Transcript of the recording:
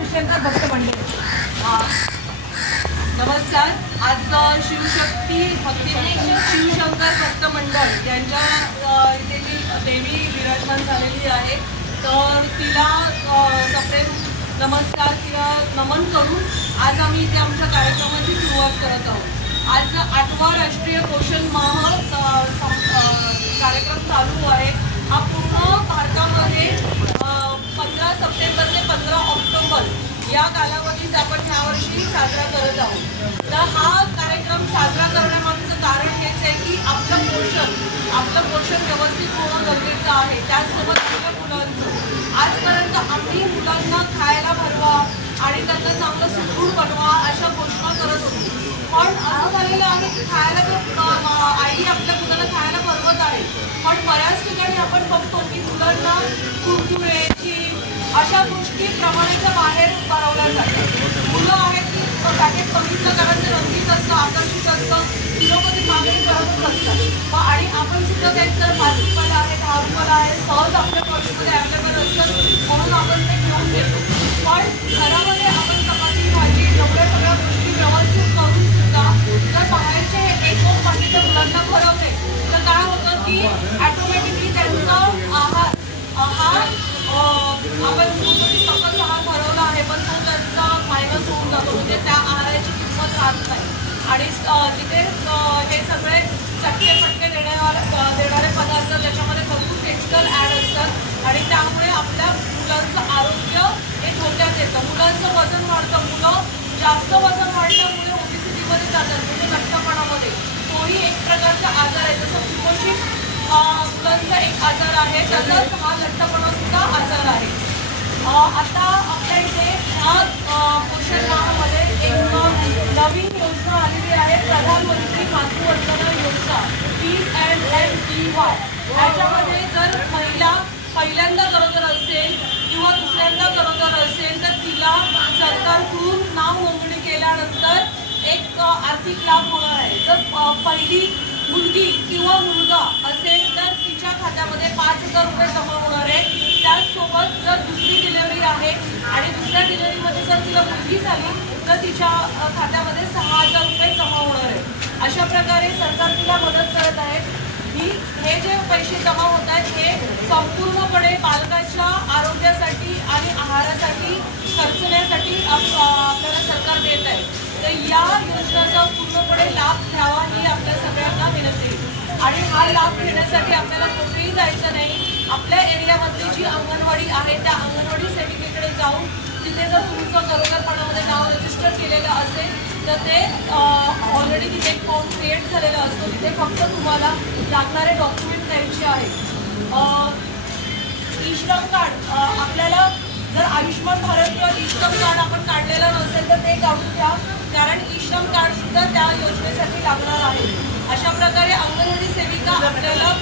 शिवशंकर भक्त मंडळ. नमस्कार. आज शिवशक्ती भक्ती शिवशंकर भक्त मंडळ यांच्या इथे जी देवी विराजमान झालेली आहे, तर तिला सप्रेम नमस्कार किंवा नमन करून आज आम्ही इथे आमच्या कार्यक्रमाची सुरुवात करत आहोत. आज 8वा राष्ट्रीय पोषण माह कार्यक्रम चालू आहे. हा पूर्ण भारतामध्ये 15 सप्टेंबर ते 15 ऑक्टोबर या कालावधीत आपण ह्यावर्षी साजरा करत आहोत. तर हा कार्यक्रम साजरा करण्यामागचं कारण हेच आहे की आपलं पोषण व्यवस्थित होणं गरजेचं आहे. त्याचसोबत आपल्या मुलांचं आजपर्यंत आम्ही मुलांना खायला भरवा आणि त्यांना चांगलं सुदृढ बनवा अशा घोषणा करत होतो. पण असं झालेलं आहे की खायला तर आई आपल्या मुलाला खायला भरवत आहे, पण बऱ्याच ठिकाणी आपण बघतो की मुलांना कुरकुरे चिप्स अशा गोष्टी प्रमाणाच्या बाहेर भरवल्या जातात. मुलं आहेत की पॅकेट बघितलं कारण ते रंगीत असतं, आकर्षित असतं, ती लोक ती मागणी करतच असतात. आणि आपण सुद्धा त्यांचं 5 रुपयाला आहे, 10 रुपयाला आहे, सहज आपल्या पर्समध्ये अवेलेबल असतं म्हणून आपण ते घेऊन घेतो. पण घरामध्ये आपण चपाती भाजी एवढ्या सगळ्या गोष्टी व्यवस्थित करून सुद्धा जर बाहेरचे हे एक दोन पाकिटं मुलांना भरवले तर काय होतं की ॲटोमॅटिकली त्यांचा आहार आपण सकस आहार भरवला आहे पण तो त्यांचा मायनस होऊन जातो, म्हणजे त्या आहाराची किंमत राहत नाही. आणि तिथे हे सगळे चटके देणारे पदार्थ त्याच्यामध्ये भरपूर केमिकल ॲड असतात आणि त्यामुळे आपल्या मुलांचं आरोग्य हे धोक्यात येतं. मुलांचं वजन वाढतं, मुलं जास्त वजन वाढल्यामुळे ओबेसिटीमध्ये जातात, म्हणजे लठ्ठपणामध्ये. तोही एक प्रकारचा आजार आहे. जसं कुपोषित मुलांचा एक आजार आहे, तसंच हा लठ्ठपणा सुद्धा आजार आहे. आता आपल्या इथे ह्या पोषण माहामध्ये एक नवीन योजना आलेली आहे, प्रधानमंत्री मातृवंदना योजना PMMDY. याच्यामध्ये जर महिला पहिल्यांदा गरोदर असेल किंवा दुसऱ्यांदा गरोदर असेल तर तिला सरकारकडून नाव नोंदणी केल्यानंतर एक आर्थिक लाभ होणार आहे. जर पहिली मुलगी किंवा मुलगा असेल तर तिच्या खात्यामध्ये 5,000 रुपये जमा होणार आहे. त्याचसोबत जर दुसरी डिलेवरी आहे आणि दुसऱ्या डिलेवरीमध्ये जर तिला मुलगी झाली तर तिच्या खात्यामध्ये 6,000 रुपये जमा होणार आहे. अशा प्रकारे सरकार तिला मदत करत आहे. हे जे पैसे जमा होत आहेत हे संपूर्णपणे बालकाच्या आरोग्यासाठी आणि आहारासाठी खर्चण्यासाठी आपल्याला सरकार देत आहे. तर या योजनेचा पूर्णपणे लाभ घ्यावा ही आपल्या सगळ्यांना विनंती आहे. आणि हा लाभ घेण्यासाठी आपल्याला कुठेही जायचं नाही. आपल्या एरियामधली जी अंगणवाडी आहे त्या अंगणवाडी सेविकेकडे जाऊन तिथे जर तुमचं गरोदरपणामध्ये नाव रजिस्टर केलेलं असेल तर ते ऑलरेडी तिथे एक फॉर्म क्रिएट झालेला असतो. तिथे फक्त तुम्हाला लागणारे डॉक्युमेंट द्यायचे आहेत. ई-श्रम कार्ड आपल्याला जर आयुष्यमान भारत किंवा ई-श्रम कार्ड आपण काढलेलं नसेल तर ते काढून घ्या, कारण ई-श्रम कार्ड सुद्धा त्या योजनेसाठी लागणार आहे. अशा प्रकारे अंगणवाडी सेविका आपल्याला